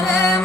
whatever.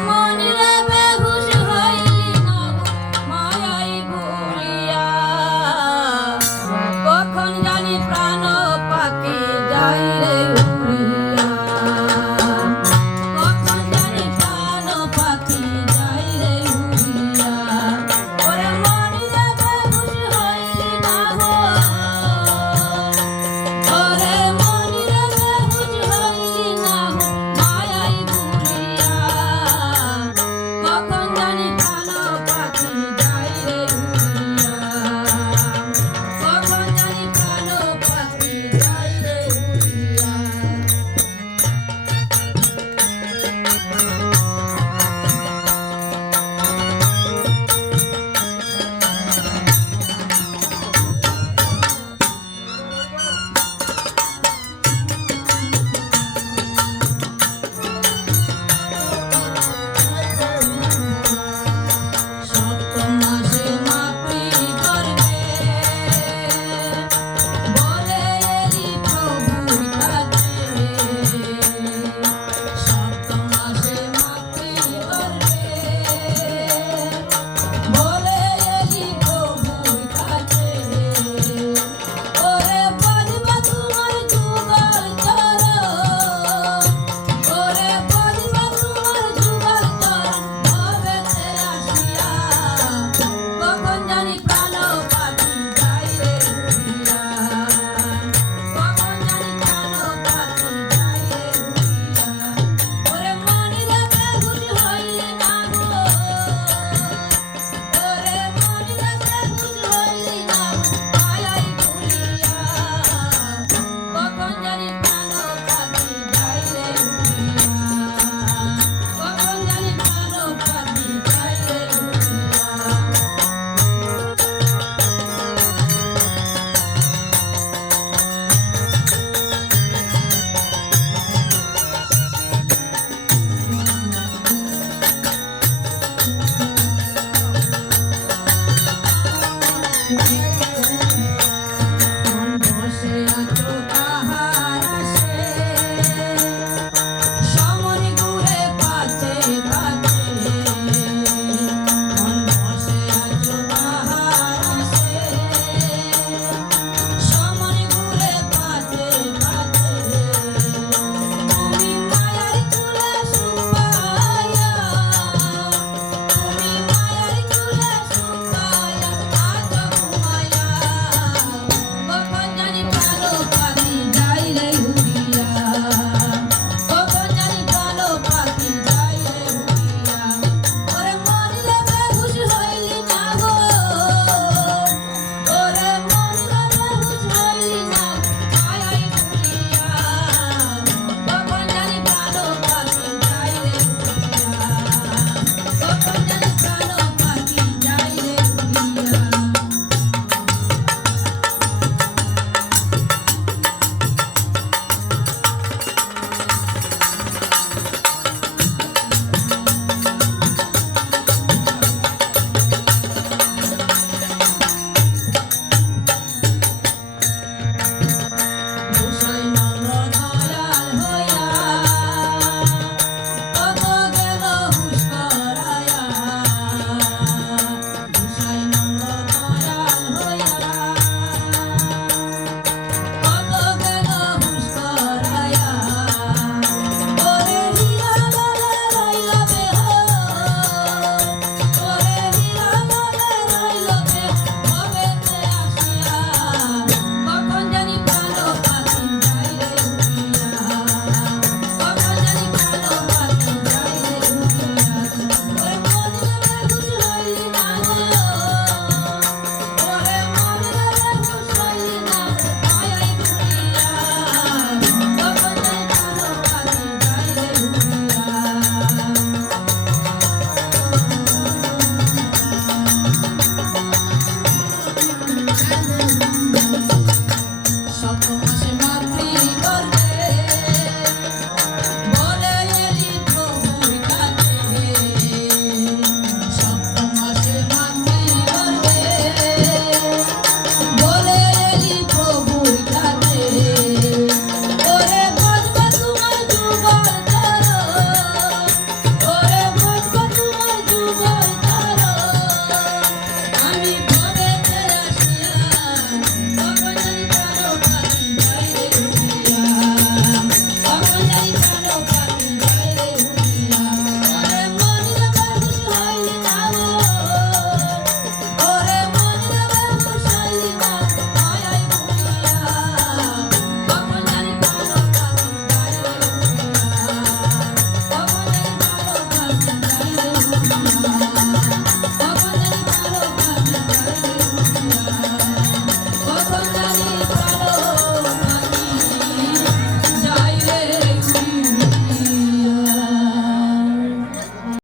Thank you.